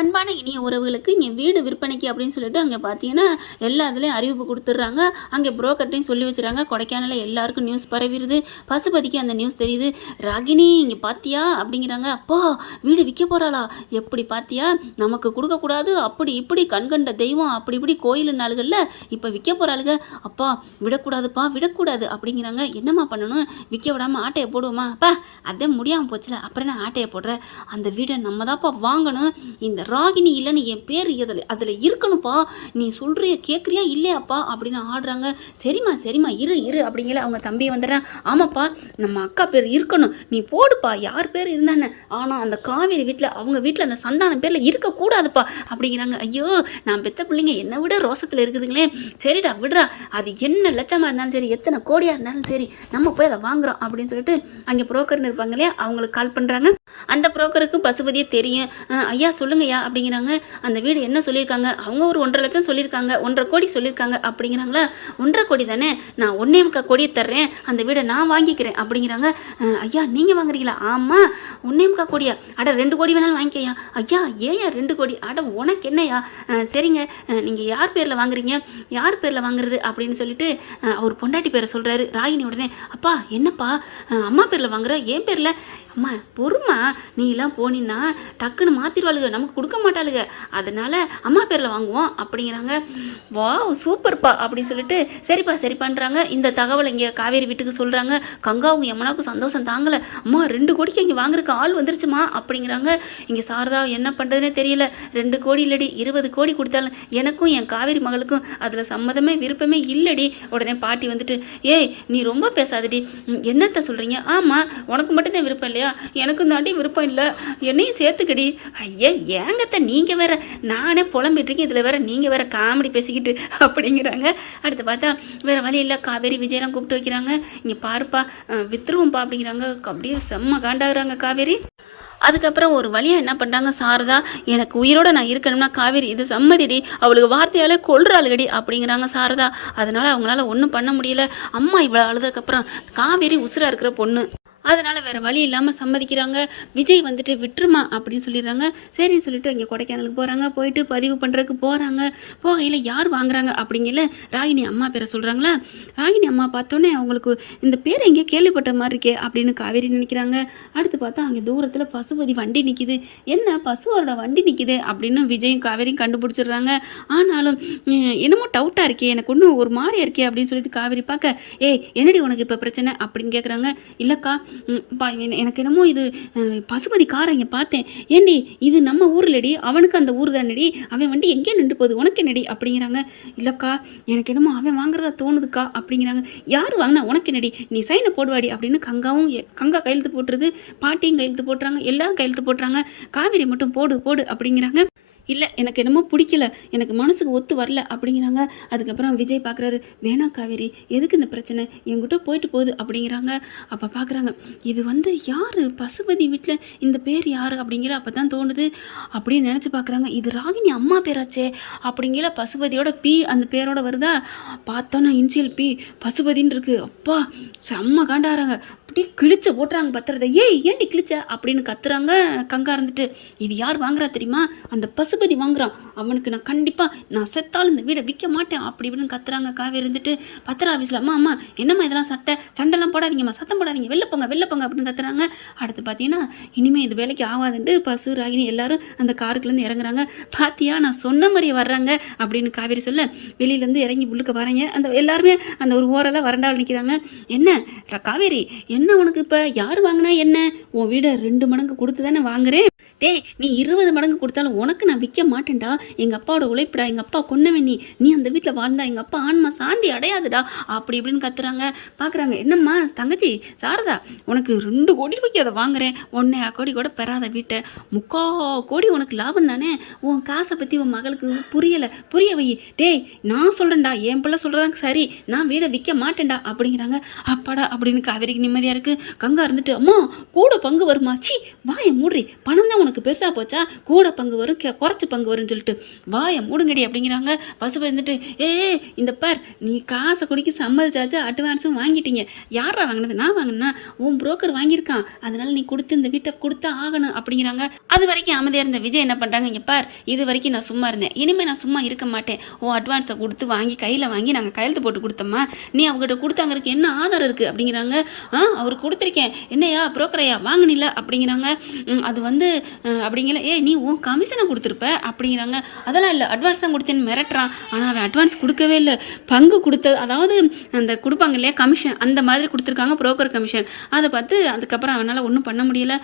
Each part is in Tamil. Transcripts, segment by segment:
அன்பான இனிய உறவுகளுக்கு இங்கே வீடு விற்பனைக்கு அப்படின்னு சொல்லிட்டு அங்கே பார்த்தீங்கன்னா எல்லா இதுலேயும் அறிவிப்பு கொடுத்துட்றாங்க. அங்கே புரோக்கர்ட்டையும் சொல்லி வச்சுறாங்க. கொடைக்கானலில் எல்லாருக்கும் நியூஸ் பரவிடுது. பசுபதிக்கு அந்த நியூஸ் தெரியுது. ராகினி இங்கே பார்த்தியா அப்படிங்கிறாங்க. அப்பா வீடு விற்க போகிறாளா எப்படி பார்த்தியா நமக்கு கொடுக்கக்கூடாது அப்படி இப்படி கண்கண்ட தெய்வம் அப்படி இப்படி கோயில் நாள்களில் இப்போ விற்க போகிறாளுங்க அப்பா விடக்கூடாதுப்பா விடக்கூடாது அப்படிங்கிறாங்க. என்னம்மா பண்ணணும்? விற்க விடாமல் ஆட்டையை போடுவோமா? அப்பா அதே முடியாமல் போச்சுல. அப்புறம் நான் ஆட்டையை போடுறேன் அந்த வீடை நம்ம தான்ப்பா வாங்கணும். இந்த ராகினி இல்லைன்னு என் பேர் அதில் அதில் இருக்கணும்ப்பா. நீ சொல்கிறிய கேட்குறியா இல்லையாப்பா. அப்படின்னு ஆடுறாங்க. சரிம்மா சரிம்மா. இரு இரு அப்படிங்கிற அவங்க தம்பி வந்துடுறேன். ஆமாப்பா நம்ம அக்கா பேர் இருக்கணும். நீ போடுப்பா. யார் பேர் இருந்தானே. ஆனால் அந்த காவேரி வீட்டில் அவங்க வீட்டில் அந்த சந்தானம் பேரில் இருக்கக்கூடாதுப்பா அப்படிங்கிறாங்க. ஐயோ நான் பெத்த பிள்ளைங்க என்னை விட ரோசத்தில் இருக்குதுங்களே. சரிடா விடுறா. அது என்ன லட்சமாக இருந்தாலும் சரி எத்தனை கோடியாக இருந்தாலும் சரி நம்ம போய் அதை வாங்குறோம் அப்படின்னு சொல்லிட்டு அங்கே புரோக்கர்னு இருப்பாங்க இல்லையா? அவங்களுக்கு கால் பண்ணுறாங்க அந்த புரோக்கருக்கு பசுபதியே தெரியும். அஹ், ஐயா சொல்லுங்கய்யா. அப்படிங்கிறாங்க. அந்த வீடு என்ன சொல்லியிருக்காங்க? அவங்க ஒரு ஒன்றரை லட்சம் சொல்லியிருக்காங்க. ஒன்றரை கோடி சொல்லியிருக்காங்க அப்படிங்கிறாங்களா? ஒன்றரை கோடி தானே. நான் ஒன்றே முக்கா கோடியை தர்றேன். அந்த வீடை நான் வாங்கிக்கிறேன் அப்படிங்கிறாங்க. ஐயா நீங்கள் வாங்குறீங்களா? ஆமாம் ஒன்றே முக்கா கோடியா? அட ரெண்டு கோடி வேணாலும் வாங்கிக்கய்யா. ஐயா ஏயா ரெண்டு கோடி? அட உனக்கு என்னய்யா? சரிங்க. நீங்கள் யார் பேரில் வாங்குறீங்க? யார் பேரில் வாங்குறது அப்படின்னு சொல்லிட்டு அவர் பொண்டாட்டி பேரை சொல்கிறாரு ராகினி உடனே. அப்பா என்னப்பா? அம்மா பேரில் வாங்குற? என் பேரில்? அம்மா பொறுமா நீ எல்லாம் போனீன்னா டக்குன்னு மாற்றிடுவாளுங்க நமக்கு கொடுக்க கொடுக்க மாட்டாளுங்க அதனால அம்மா பேரில் வாங்குவோம். அப்படிங்கிறாங்க. வா சூப்பர்ப்பா. அப்படின்னு சொல்லிட்டு சரிப்பா சரிப்பான்றாங்க இந்த தகவலை இங்கே காவேரி வீட்டுக்கு சொல்கிறாங்க கங்காவும் யமுனாவுக்கும் சந்தோஷம் தாங்கலை. அம்மா ரெண்டு கோடிக்கு இங்கே வாங்குறதுக்கு ஆள் வந்துருச்சுமா? அப்படிங்கிறாங்க. இங்கே சாரதா என்ன பண்ணுறதுனே தெரியல. ரெண்டு கோடி இல்லடி இருபது கோடி கொடுத்தாலும் எனக்கும் என் காவேரி மகளுக்கும் அதில் சம்மதமே விருப்பமே இல்லடி. உடனே பாட்டி வந்துட்டு ஏய் நீ ரொம்ப பேசாதடி. என்னத்த சொல்கிறீங்க ஆமாம் உனக்கு மட்டும்தான் விருப்பம் இல்லையா? எனக்கும் தாண்டி விருப்பம் இல்லை. என்னையும் சேர்த்துக்கடி. ஐயா ஏங்கத்த நீங்கள் வேற நானே புலம்பிட்டுருக்கேன். இதில் வேற நீங்கள் வேற காமெடி பேசிக்கிட்டு அப்படிங்கிறாங்க. அடுத்து பார்த்தா வேற வழி இல்லை காவேரி விஜயெல்லாம் கூப்பிட்டு வைக்கிறாங்க. இங்கே பாருப்பா வித்துருவோம்ப்பா அப்படிங்கிறாங்க. அப்படியே செம்ம காண்டாகிறாங்க காவேரி. அதுக்கப்புறம் ஒரு வழியாக என்ன பண்ணுறாங்க சாரதா? எனக்கு உயிரோட நான் இருக்கணும்னா காவேரி இது சம்மதிடி. அவளுக்கு வார்த்தையாலே கொள்றாளுகடி அப்படிங்கிறாங்க சாரதா. அதனால் அவங்களால ஒன்றும் பண்ண முடியல. அம்மா இவ்வளோ அழுதுக்கப்புறம் காவேரி உசுராக இருக்கிற பொண்ணு. அதனால் வேறு வழி இல்லாமல் சம்மதிக்கிறாங்க. விஜய் வந்துட்டு விட்டுருமா அப்படின்னு சொல்லிடுறாங்க. சரின்னு சொல்லிட்டு இங்கே கொடைக்கானலுக்கு போகிறாங்க போயிட்டு பதிவு பண்ணுறதுக்கு போகிறாங்க போகையில் யார் வாங்குறாங்க அப்படிங்கல ராகினி அம்மா பேரை சொல்கிறாங்களா ராகினி அம்மா பார்த்தோன்னே அவங்களுக்கு இந்த பேர் எங்கேயோ கேள்விப்பட்ட மாதிரி இருக்கே அப்படின்னு காவேரி நினைக்கிறாங்க. அடுத்து பார்த்தா அங்கே தூரத்தில் பசுபதி வண்டி நிற்கிது என்ன பசுவோட வண்டி நிற்கிது அப்படின்னு விஜயும் காவேரியும் கண்டுபிடிச்சிடுறாங்க. ஆனாலும் என்னமோ டவுட்டாக இருக்கே. எனக்கு ஒன்றும் ஒரு மாதிரியா இருக்கே அப்படின்னு சொல்லிட்டு காவேரி பார்க்க ஏய் என்னடி உனக்கு இப்போ பிரச்சனை அப்படின்னு கேட்குறாங்க இல்லைக்கா எனக்கு என்னமோ இது பசுமதி காரை இங்கே பார்த்தேன். ஏண்டி இது நம்ம ஊர்லடி அவனுக்கு அந்த ஊர் தானடி அவன் வண்டி எங்கே நின்று போகுது உனக்கு என்னடி அப்படிங்கிறாங்க. இல்லைக்கா எனக்கு என்னமோ அவன் வாங்குறதா தோணுதுக்கா அப்படிங்கிறாங்க. யார் வாங்கினா உனக்கு என்னடி நீ சைனை போடுவாடி அப்படின்னு கங்காவும் கங்கா கையெழுத்து போட்டுருது பாட்டியும் கையெழுத்து போட்டுறாங்க எல்லாரும் கையெழுத்து போட்டுறாங்க. காவேரி மட்டும் போடு போடு அப்படிங்கிறாங்க. இல்லை எனக்கு என்னமோ பிடிக்கல. எனக்கு மனசுக்கு ஒத்து வரல அப்படிங்கிறாங்க. அதுக்கப்புறம் விஜய் பார்க்குறாரு வேணா காவேரி எதுக்கு இந்த பிரச்சனை? என்கிட்ட போயிட்டு போகுது அப்படிங்கிறாங்க. அப்போ பார்க்குறாங்க இது வந்து யார்? பசுபதி வீட்டில் இந்த பேர் யார்? அப்படிங்கிற அப்போ தான் தோணுது. அப்படின்னு நினச்சி பார்க்குறாங்க இது ராகினி அம்மா பேராச்சே அப்படிங்கிற பசுபதியோட பி அந்த பேரோட வருதா? பார்த்தோன்னா இன்சியல் பி பசுபதின்னு இருக்குது அப்பா செம்ம காண்டாகிறாங்க அப்படி கிழிச்ச ஓட்டுறாங்க பத்திரத்தை? ஏய் ஏன்டி கிழிச்ச? அப்படின்னு கத்துறாங்க கங்கா இருந்துட்டு. இது யார் வாங்குறா தெரியுமா? அந்த பசுபதி வாங்குறான். அவனுக்கு நான் கண்டிப்பாக நான் செத்தாலும் இந்த வீடை விற்க மாட்டேன் அப்படி இப்படின்னு கத்துறாங்க காவேரி இருந்துட்டு. பத்திர ஆஃபீஸில் அம்மா அம்மா என்னம்மா இதெல்லாம் சட்டை? சண்டைலாம் போடாதீங்கம்மா சத்தம் போடாதீங்க வெளில போங்க வெளில போங்க அப்படின்னு கத்துறாங்க. அடுத்து பார்த்தீங்கன்னா இனிமேல் இது வேலைக்கு ஆகாதுன்ட்டு பசு ராகினி எல்லாரும் அந்த காருக்குலேருந்து இறங்குறாங்க. பாத்தியா நான் சொன்ன மாதிரி வர்றாங்க அப்படின்னு காவேரி சொல்ல வெளியிலேருந்து இறங்கி உள்ளுக்க வரேங்க. அந்த எல்லாருமே அந்த ஒரு ஓரெல்லாம் வறண்டாவில் நிற்கிறாங்க என்ன காவேரி என்ன உனக்கு இப்போ யார் வாங்கினா என்ன? உன் வீடை ரெண்டு மடங்கு கொடுத்து தானே வாங்குறேன். டே நீ இருபது மடங்கு கொடுத்தாலும் உனக்கு நான் விற்க மாட்டேன்டா. எங்கள் அப்பாவோட உழைப்புடா. எங்கள் அப்பா கொன்னவன் நீ. நீ அந்த வீட்டில் வாழ்ந்தா எங்கள் அப்பா ஆன்மா சாந்தி அடையாதுடா. அப்படி இப்படின்னு கத்துறாங்க. பார்க்குறாங்க என்னம்மா தங்கச்சி சாரதா உனக்கு ரெண்டு கோடி ரூபாய்க்கு அதை வாங்குறேன். ஒன்னே கோடி கூட பெறாத வீட்டை. முக்கா கோடி உனக்கு லாபம் தானே? உன் காசை பற்றி உன் மகளுக்கு புரியலை. புரிய வை. டேய் நான் சொல்கிறேன்டா என் பிள்ளை சொல்கிறதாங்க சரி. நான் வீடை விற்க மாட்டேன்டா. அப்படிங்கிறாங்க. அப்பாடா அப்படின்னு காவேரிக்கு நிம்மதியாக இருக்கு. கங்கா இருந்துட்டு அம்மா கூட பங்கு வருமா? சி வாய மூடுறி. பணம் தான் உனக்கு பெருசாக போச்சா? கூட பங்கு வரும் கே குறைச்சி பங்கு வரும்னு சொல்லிட்டு வாயை மூடுங்கடி அப்படிங்கிறாங்க. பசு இருந்துட்டு ஏ இந்த பார் நீ காசை குடிக்க சம்மதிச்சாச்சு அட்வான்ஸும் வாங்கிட்டீங்க. யாரா வாங்கினது? நான் வாங்கினா உன் புரோக்கர் வாங்கியிருக்கான். அதனால நீ கொடுத்து இந்த வீட்டை கொடுத்தா ஆகணும் அப்படிங்கிறாங்க. அது வரைக்கும் அமைதியாக இருந்த விஜய் என்ன பண்ணுறாங்க இங்கே பார் இது வரைக்கும் நான் சும்மா இருந்தேன். இனிமேல் நான் சும்மா இருக்க மாட்டேன். உன் அட்வான்ஸை கொடுத்து வாங்கி கையில் வாங்கி நாங்கள் கையெழுத்து போட்டு கொடுத்தோம்மா நீ அவங்ககிட்ட கொடுத்தாங்கிறதுக்கு என்ன ஆதாரம் இருக்குது அப்படிங்கிறாங்க. ஆ அவர் கொடுத்துருக்கேன். என்னையா புரோக்கரையா வாங்கினில்ல அப்படிங்கிறாங்க. அது வந்து அப்படிங்கிற அப்படிங்கல நீ உன் கமிஷனை கொடுத்துருப்ப அப்படிங்கிறாங்க. அதெல்லாம் இல்லை அட்வான்ஸ் தான் கொடுத்தேன்னு மிரட்டுறான். ஆனால் அவன் அட்வான்ஸ் கொடுக்கவே இல்லை. பங்கு கொடுத்த அதாவது அந்த கொடுப்பாங்க இல்லையா கமிஷன் அந்த மாதிரி கொடுத்துருக்காங்க புரோக்கர் கமிஷன் அதை பார்த்து அதுக்கப்புறம் அவனால் ஒன்றும் பண்ண முடியல.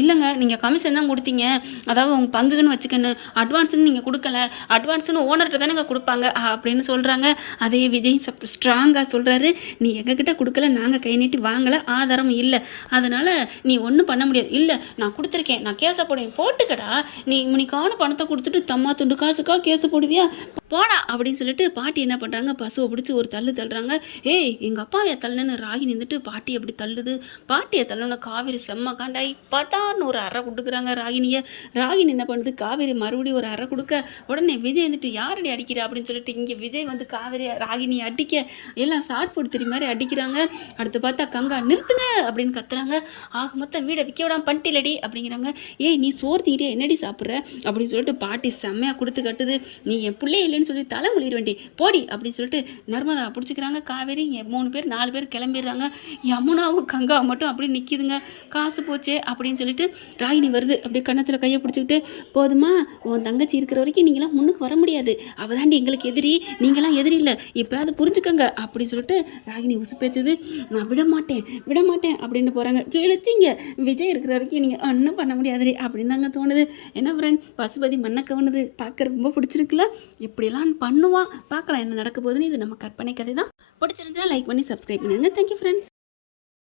இல்லைங்க நீங்கள் கமிஷன் தான் கொடுத்தீங்க. அதாவது உங்கள் பங்குன்னு வச்சுக்கன்னு அட்வான்ஸ்னு நீங்கள் கொடுக்கல. அட்வான்ஸ்னு ஓனர்கிட்ட தானே கொடுப்பாங்க. அப்படின்னு சொல்கிறாங்க அதே விஜய் ஸ்ட்ராங்காக சொல்கிறாரு நீ எங்ககிட்ட கொடுக்கல நாங்கள் கை நீட்டி வாங்கலை. ஆதாரம் இல்லை. அதனால் நீ ஒன்றும் பண்ண முடியாது. இல்லை நான் கொடுத்துருக்கேன். நான் கேஸை போடுவேன் போட்டுக்கடா. நீ மணிக்கான பணத்தை கொடுத்துட்டு தம்மா துண்டு காசுக்கா கேஸ் போடுவியா? போடா அப்படின்னு சொல்லிட்டு பாட்டி என்ன பண்ணுறாங்க பசுவை பிடிச்சி ஒரு தள்ளு தள்ளுறாங்க. ஏய் எங்கள் அப்பாவை தள்ளுன்னு ராகி நின்றுட்டு பாட்டி அப்படி தள்ளுது. பாட்டியை தள்ளுன காவேரி செம்ம காண்டாயி பட்டார்னு ஒரு அறை கொடுக்குறாங்க ராகினியை. ராகினி என்ன பண்ணுது? காவேரி மறுபடியும் ஒரு அறை கொடுக்க. உடனே விஜய் வந்துட்டு யாரடி அடிக்கிறா? அப்படின்னு சொல்லிட்டு இங்கே விஜய் வந்து காவேரி ராகினி அடிக்க எல்லாம் ஷார்ட் போட்டு திரி மாதிரி அடிக்கிறாங்க. அடுத்து பார்த்தா கங்கா நிறுத்துங்க அப்படின்னு கத்துறாங்க. ஆக மொத்தம் வீடை விற்க விடாம பண்ணிட்டிலடி அப்படிங்கிறாங்க. ஏய் நீ சோறு தீரிய என்னடி சாப்பிட்ற? அப்படின்னு சொல்லிட்டு பாட்டி செம்மையாக கொடுத்து கட்டுது. நீ என் பிள்ளை இல்லைன்னு சொல்லி தலை முழிட வேண்டி போடி அப்படின்னு சொல்லிட்டு நர்மதா பிடிச்சிக்கிறாங்க. காவேரி மூணு பேர் நாலு பேர் கிளம்பிடுறாங்க. யமுனாவும் கங்காவும் மட்டும் அப்படியே நிற்கிதுங்க காசு போச்சே அப்படின்னு சொல்லிட்டு ராகினி வருது. அப்படியே கன்னத்தில் கையை பிடிச்சிக்கிட்டு போதுமா உன் தங்கச்சி இருக்கிற வரைக்கும் நீங்களாம் முன்னுக்கு வர முடியாது. அவள் தாண்டி எங்களுக்கு எதிரி. நீங்களாம் எதிரி இல்லை. இப்போ அதை புரிஞ்சுக்கங்க அப்படி சொல்லிட்டு ராகினி உசுப்பேத்துது. நான் விட மாட்டேன் விட மாட்டேன் அப்படின்னு போகிறாங்க கிழிச்சிங்க. விஜய் இருக்கிற வரைக்கும் நீங்கள் ஒன்றும் பண்ண முடியாதுடி அப்படின்னு தாங்க தோணுது. என்ன ஃப்ரெண்ட் பசுபதி மண்ணை பார்க்க ரொம்ப பிடிச்சிருக்குல்ல? இப்படியெல்லாம் பண்ணுவான் பார்க்கலாம் என்ன நடக்க போகுதுன்னு. இது நம்ம கற்பனை கதை தான் பிடிச்சிருந்துச்சுன்னா லைக் பண்ணி சப்ஸ்கிரைப் பண்ணுங்க. Thank you friends